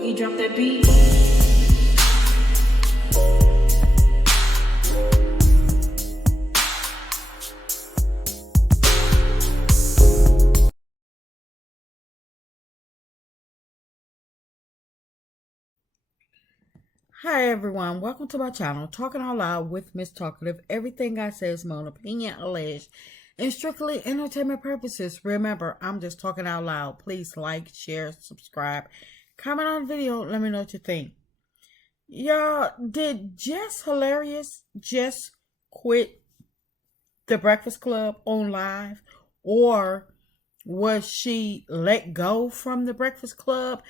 Boogie, drop that beat. Hi everyone, welcome to my channel, Talking Out Loud with Miss Talkative. Everything I say is my own opinion, alleged, and strictly entertainment purposes. Remember, I'm just talking out loud. Please like, share, subscribe, comment on the video, let me know what you think. Y'all, did Jess quit the Breakfast Club on live? Or was she let go from the Breakfast Club?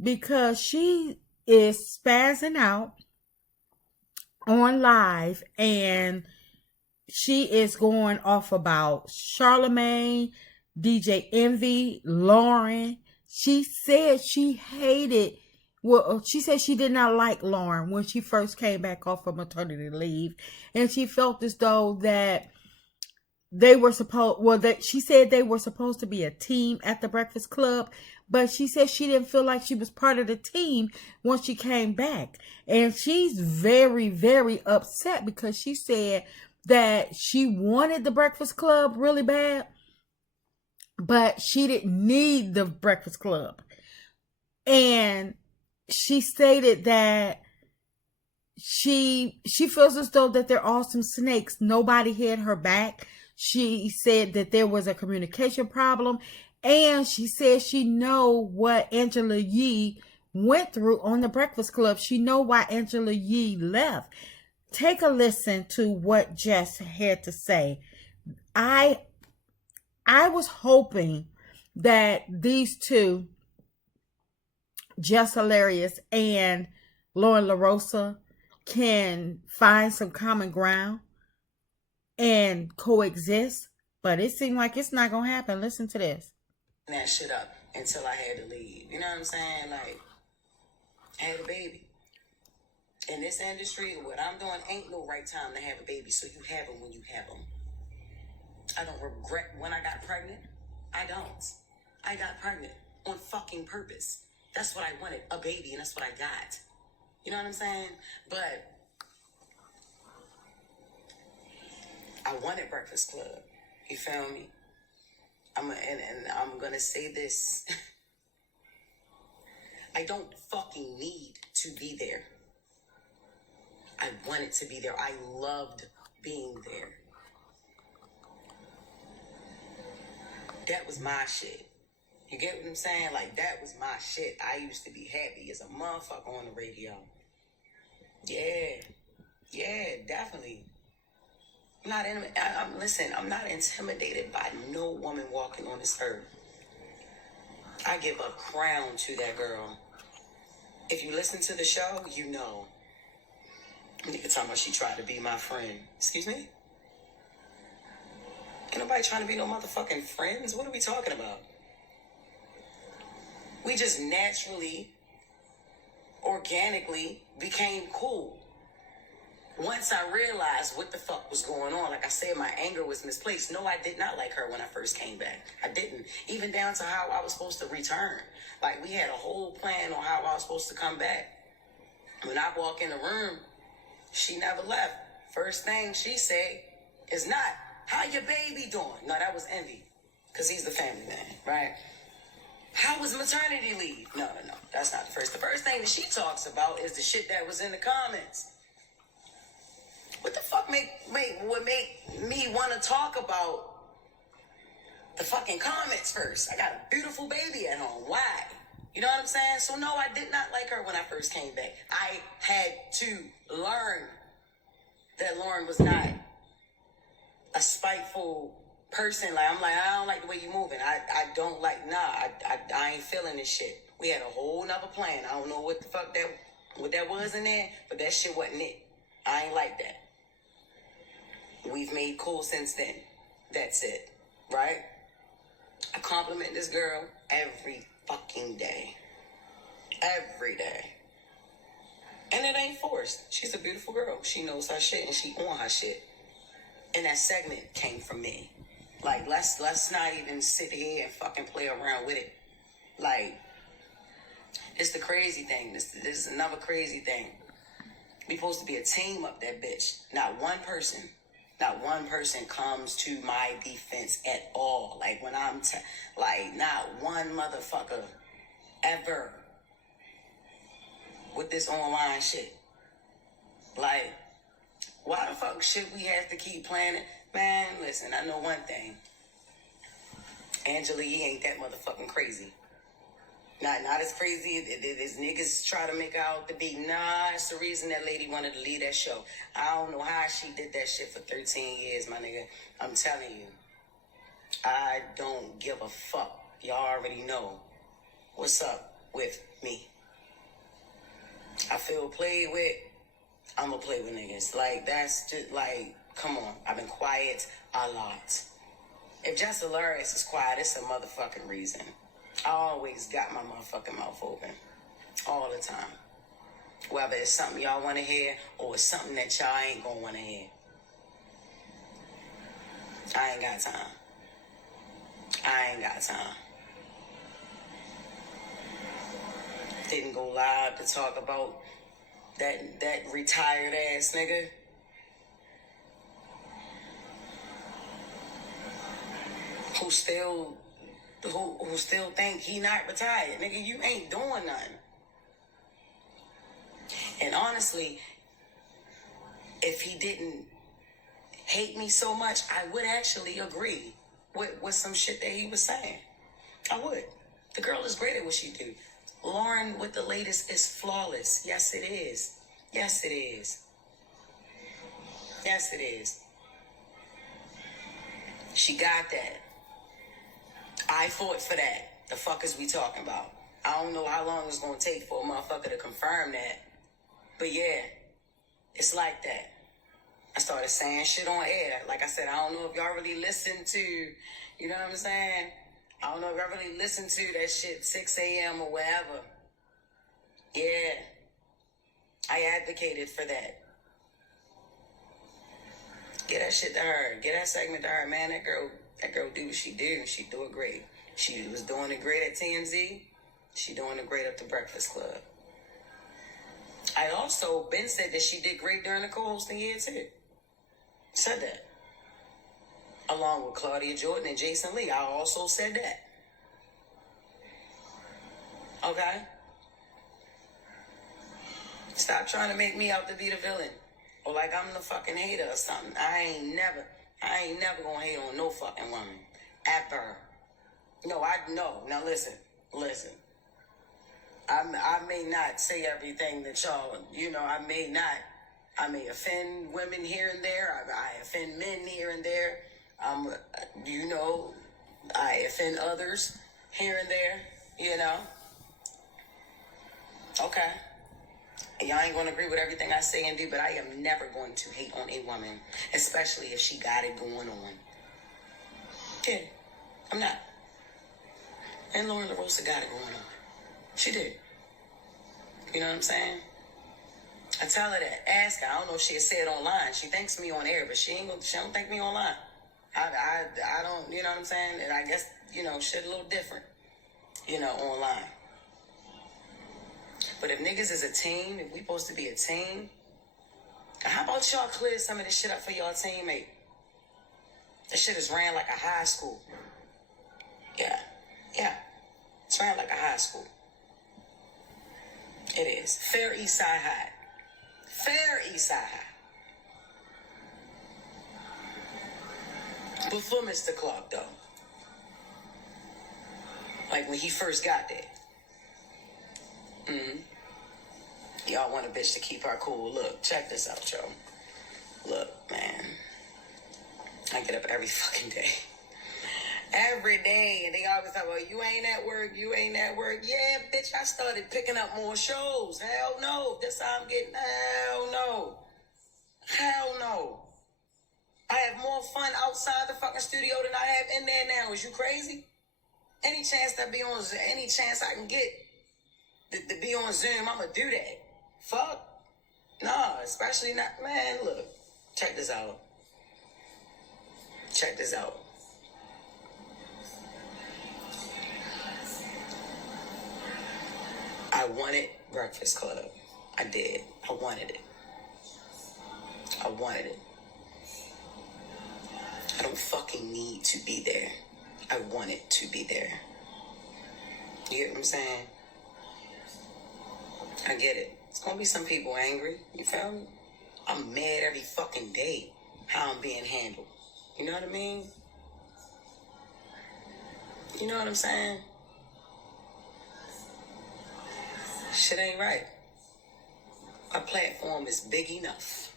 Because she is spazzing out on live and she is going off about CHALAMAGNE, DJ Envy, LOREN. She said she hated, well, she said she did not like LOREN when she first came back off of maternity leave, and she felt as though that they were supposed, well, that she said they were supposed to be a team at the Breakfast Club, but she said she didn't feel like she was part of the team once she came back. And she's very, very upset because she said that she wanted the Breakfast Club really bad, but she didn't need the Breakfast Club. And she stated that she feels as though that they're all some snakes. Nobody had her back. She said that there was a communication problem, and she said she know what Angela Yee went through on the Breakfast Club. She know why Angela Yee left. Take a listen to what Jess had to say. I was hoping that these two, Jess Hilarious and Lauren LaRosa, can find some common ground and coexist, but it seemed like it's not gonna happen. Listen to this. That shit up until I had to leave. You know what I'm saying? Like, I had a baby. In this industry, what I'm doing ain't no right time to have a baby, so you have them when you have them. I don't regret when I got pregnant. I don't. I got pregnant on fucking purpose. That's what I wanted, a baby, and that's what I got. You know what I'm saying? But I wanted Breakfast Club. You feel me? And I'm gonna say this. I don't fucking need to be there. I wanted to be there. I loved being there. That was my shit. You get what I'm saying? Like, that was my shit. I used to be happy as a motherfucker on the radio. Yeah, definitely. Listen, I'm not intimidated by no woman walking on this earth. I give a crown to that girl. If you listen to the show, you know. Nigga talking about she tried to be my friend. Excuse me? Ain't nobody trying to be no motherfucking friends. What are we talking about? We just naturally, organically became cool. Once I realized what the fuck was going on, like I said, my anger was misplaced. No, I did not like her when I first came back. I didn't. Even down to how I was supposed to return. Like, we had a whole plan on how I was supposed to come back. When I walk in the room, she never left. First thing she said is not, how your baby doing? No, that was Envy, because he's the family man, right? How was maternity leave? No, that's not the first. The first thing that she talks about is the shit that was in the comments. What the fuck would make me want to talk about the fucking comments first? I got a beautiful baby at home. Why? You know what I'm saying? So no, I did not like her when I first came back. I had to learn that Lauren was not a spiteful person. Like, I'm like, I don't like the way you moving. I don't like, I ain't feeling this shit. We had a whole nother plan. I don't know what the fuck what that was in there, but that shit wasn't it. I ain't like that. We've made cool since then. That's it. Right? I compliment this girl every fucking day. Every day. And it ain't forced. She's a beautiful girl. She knows her shit and she on her shit. And that segment came from me. Like, let's not even sit here and fucking play around with it. Like, It's the crazy thing. This is another crazy thing. We supposed to be a team up that bitch. Not one person comes to my defense at all. Like when I'm, like not one motherfucker ever with this online shit. Like, why the fuck should we have to keep playing it? Man, listen, I know one thing. Angela Yee ain't that motherfucking crazy. Not as crazy as niggas try to make out to be. Nah, it's the reason that lady wanted to leave that show. I don't know how she did that shit for 13 years, my nigga. I'm telling you. I don't give a fuck. Y'all already know what's up with me. I feel played with. I'm gonna play with niggas. Like, that's just, like, come on. I've been quiet a lot. If Jess Hilarious is quiet, it's a motherfucking reason. I always got my motherfucking mouth open. All the time. Whether it's something y'all want to hear or it's something that y'all ain't gonna want to hear. I ain't got time. Didn't go live to talk about that retired ass nigga. Who still think he not retired. Nigga, you ain't doing nothing. And honestly, if he didn't hate me so much, I would actually agree with some shit that he was saying. I would. The girl is great at what she do. Loren with the latest is flawless. Yes, it is. Yes, it is. Yes, it is. She got that. I fought for that. The fuck is we talking about? I don't know how long it's gonna take for a motherfucker to confirm that. But yeah, it's like that. I started saying shit on air. Like I said, I don't know if y'all really listen to, you know what I'm saying? I don't know if y'all really listen to that shit 6 a.m. or whatever. Yeah. I advocated for that. Get that shit to her. Get that segment to her. Man, that girl do what she do. She do it great. She was doing it great at TMZ. She doing it great at the Breakfast Club. I also been said that she did great during the co-hosting year too. Said that. Along with Claudia Jordan and Jason Lee. I also said that. Okay? Stop trying to make me out to be the villain. Or like I'm the fucking hater or something. I ain't never gonna hate on no fucking woman. Ever. No. Now listen. I may not say everything that y'all, I may offend women here and there. I offend men here and there. I offend others here and there, Okay. Y'all ain't gonna agree with everything I say and do, but I am never going to hate on a woman, especially if she got it going on. Yeah, I'm not. And Loren LaRosa got it going on. She did. You know what I'm saying? I tell her that. Ask her. I don't know if she'll say it online. She thanks me on air, but she don't thank me online. I don't, you know what I'm saying? And I guess, shit a little different, online. But if niggas is a team, if we supposed to be a team, how about y'all clear some of this shit up for y'all teammate? This shit is ran like a high school. Yeah. It's ran like a high school. It is. Fair East Side High. Before Mr. Clark, though. Like when he first got there. Y'all want a bitch to keep her cool. Look, check this out, yo. Look, man. I get up every fucking day. Every day. And they always talk about, you ain't at work. Yeah, bitch, I started picking up more shows. Hell no. That's how I'm getting. Hell no. I have more fun outside the fucking studio than I have in there now. Is you crazy? Any chance I can get to be on Zoom, I'm going to do that. Fuck. No, especially not. Man, look. Check this out. I wanted Breakfast Club. I did. I wanted it. I wanted it. I don't fucking need to be there. I want it to be there. You get what I'm saying? I get it. It's gonna be some people angry. You feel me? I'm mad every fucking day how I'm being handled. You know what I mean? You know what I'm saying? Shit ain't right. My platform is big enough.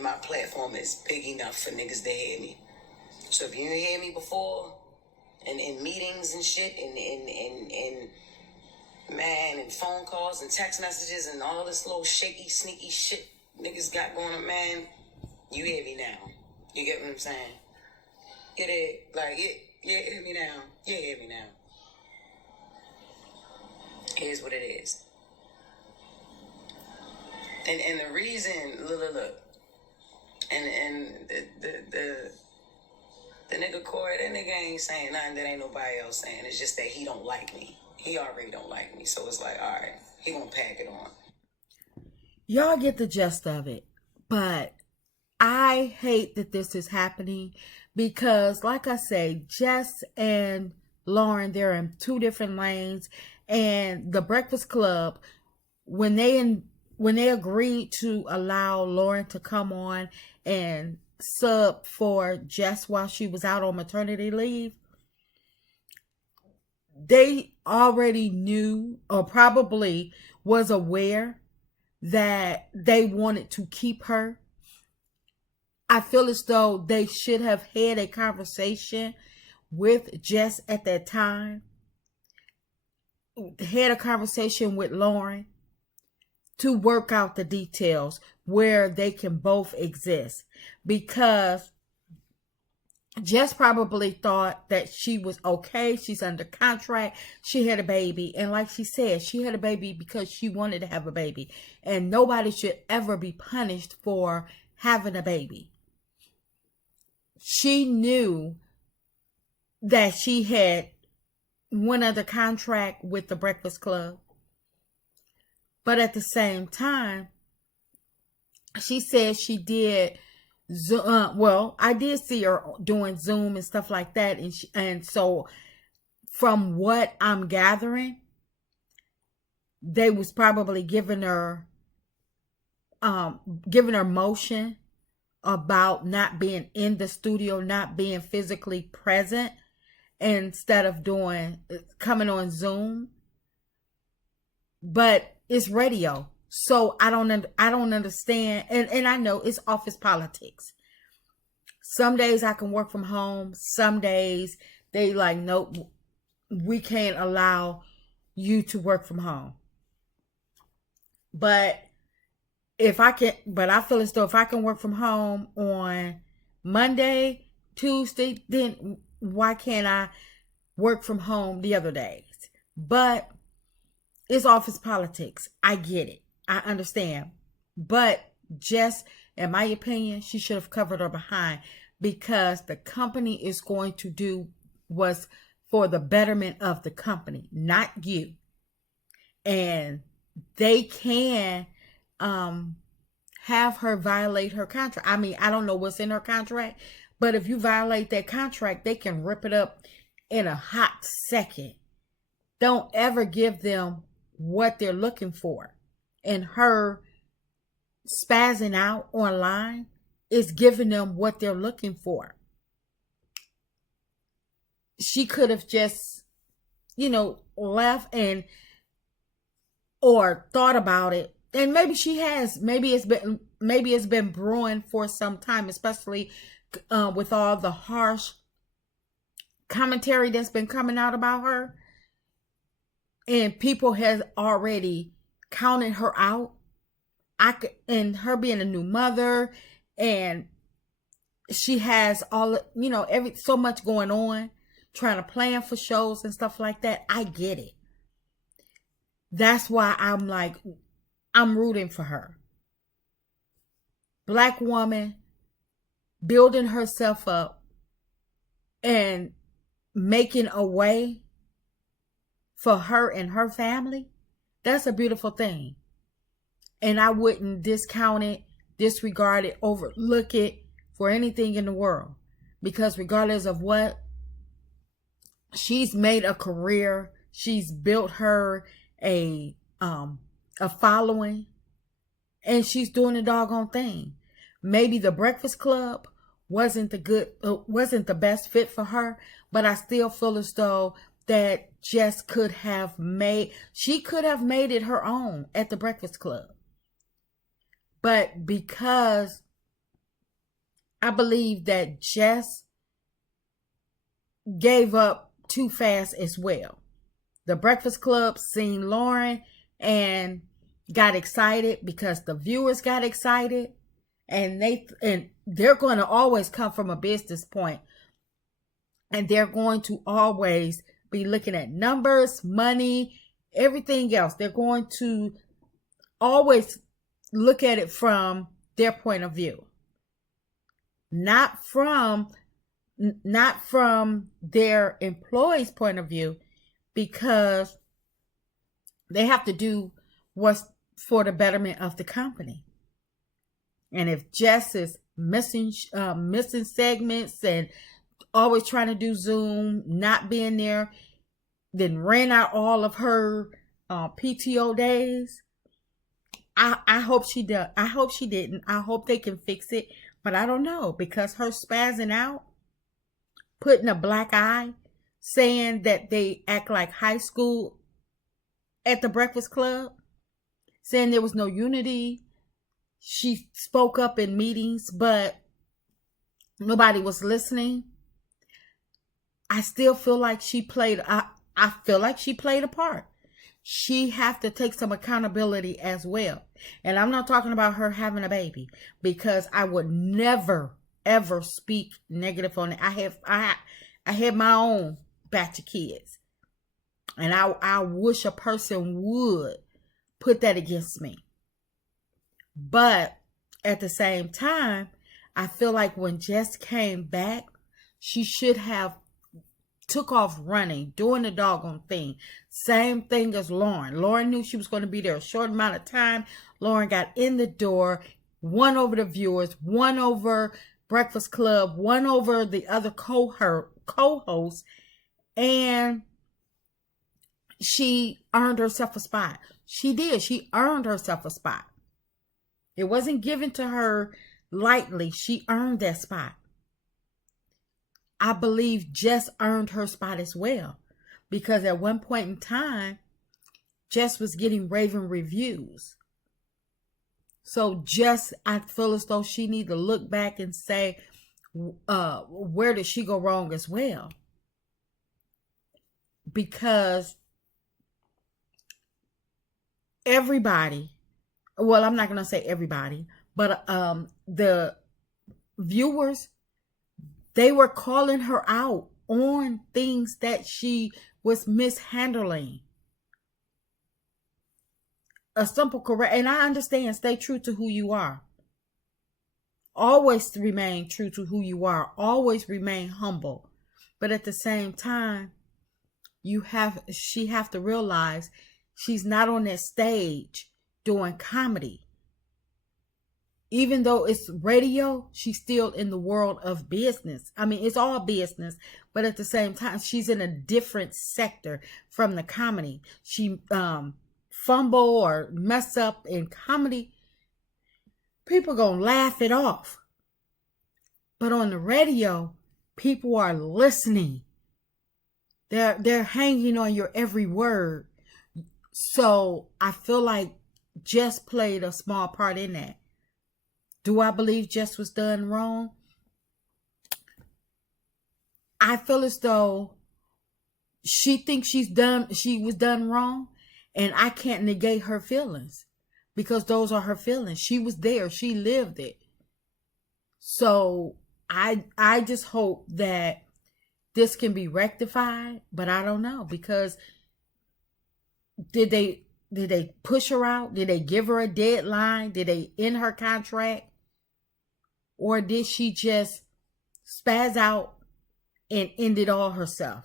My platform is big enough for niggas to hear me. So if you didn't hear me before, and in meetings and shit, and phone calls and text messages and all this little shaky, sneaky shit niggas got going on, man, you hear me now. You get what I'm saying? Get it? Like, yeah, hear me now. Yeah, hear me now. Here's what it is. And the reason, look. And the nigga Corey, that nigga ain't saying nothing that ain't nobody else saying. It's just that he don't like me. He already don't like me. So it's like, all right, he gonna pack it on. Y'all get the gist of it. But I hate that this is happening because, like I say, Jess and Loren, they're in two different lanes. And the Breakfast Club, when they agreed to allow Loren to come on and sub for Jess while she was out on maternity leave, they already knew or probably was aware that they wanted to keep her. I feel as though they should have had a conversation with Jess at that time, had a conversation with Loren to work out the details where they can both exist, because Jess probably thought that she was okay. She's under contract. She had a baby. And like she said, she had a baby because she wanted to have a baby. And nobody should ever be punished for having a baby. She knew that she had went under contract with the Breakfast Club. But at the same time, she said she did Zoom. I did see her doing Zoom and stuff like that, and so from what I'm gathering, they was probably giving her motion about not being in the studio, not being physically present, instead of coming on Zoom. But it's radio. So I don't understand, and I know it's office politics. Some days I can work from home. Some days they like, nope, we can't allow you to work from home. But I feel as though if I can work from home on Monday, Tuesday, then why can't I work from home the other days? But it's office politics. I get it. I understand. But Jess, in my opinion, she should have covered her behind, because the company is going to do what's for the betterment of the company, not you. And they can have her violate her contract. I mean, I don't know what's in her contract, but if you violate that contract, they can rip it up in a hot second. Don't ever give them what they're looking for. And her spazzing out online is giving them what they're looking for. She could have just, left or thought about it. And maybe she has. Maybe it's been brewing for some time, especially with all the harsh commentary that's been coming out about her. And people has already counted her out. And her being a new mother, and she has so much going on, trying to plan for shows and stuff like that. I get it. That's why I'm rooting for her. Black woman building herself up and making a way for her and her family, that's a beautiful thing. And I wouldn't discount it, disregard it, overlook it for anything in the world. Because regardless of what, she's made a career. She's built her a following, and she's doing the doggone thing. Maybe the Breakfast Club wasn't the best fit for her, but I still feel as though that Jess could have made it her own at the Breakfast Club. But because I believe that Jess gave up too fast as well. The Breakfast Club seen Loren and got excited because the viewers got excited, and they're going to always come from a business point, and they're going to always be looking at numbers, money, everything else. They're going to always look at it from their point of view, not from their employees' point of view, because they have to do what's for the betterment of the company. And if Jess is missing segments and always trying to do Zoom, not being there, then ran out all of her PTO days, I hope she does. I hope she didn't. I hope they can fix it, but I don't know, because her spazzing out, putting a black eye, saying that they act like high school at the Breakfast Club, saying there was no unity. She spoke up in meetings, but nobody was listening. I still feel like she played, I feel like she played a part. She have to take some accountability as well. And I'm not talking about her having a baby, because I would never, ever speak negative on it. I had my own batch of kids, and I wish a person would put that against me. But at the same time, I feel like when Jess came back, she should have took off running, doing the doggone thing. Same thing as Loren. Loren knew she was going to be there a short amount of time. Loren got in the door, won over the viewers, won over Breakfast Club, won over the other co-hosts, and she earned herself a spot. She did. She earned herself a spot. It wasn't given to her lightly. She earned that spot. I believe Jess earned her spot as well, because at one point in time, Jess was getting raving reviews. So Jess, I feel as though she need to look back and say, where did she go wrong as well? Because everybody, well, I'm not going to say everybody, but the viewers, they were calling her out on things that she was mishandling. A simple correct, and I understand, stay true to who you are. Always remain true to who you are. Always remain humble. But at the same time, she have to realize she's not on that stage doing comedy. Even though it's radio, she's still in the world of business. I mean, it's all business, but at the same time, she's in a different sector from the comedy. She fumble or mess up in comedy, people gonna laugh it off. But on the radio, people are listening. They're hanging on your every word. So I feel like Jess played a small part in that. Do I believe Jess was done wrong? I feel as though she thinks she was done wrong, and I can't negate her feelings, because those are her feelings. She was there, she lived it. So I just hope that this can be rectified, but I don't know, because did they push her out? Did they give her a deadline? Did they end her contract? Or did she just spaz out and end it all herself?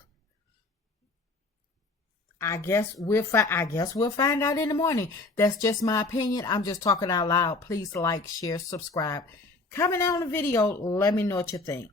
I guess we'll find out in the morning. That's just my opinion. I'm just talking out loud. Please like, share, subscribe. Comment on the video. Let me know what you think.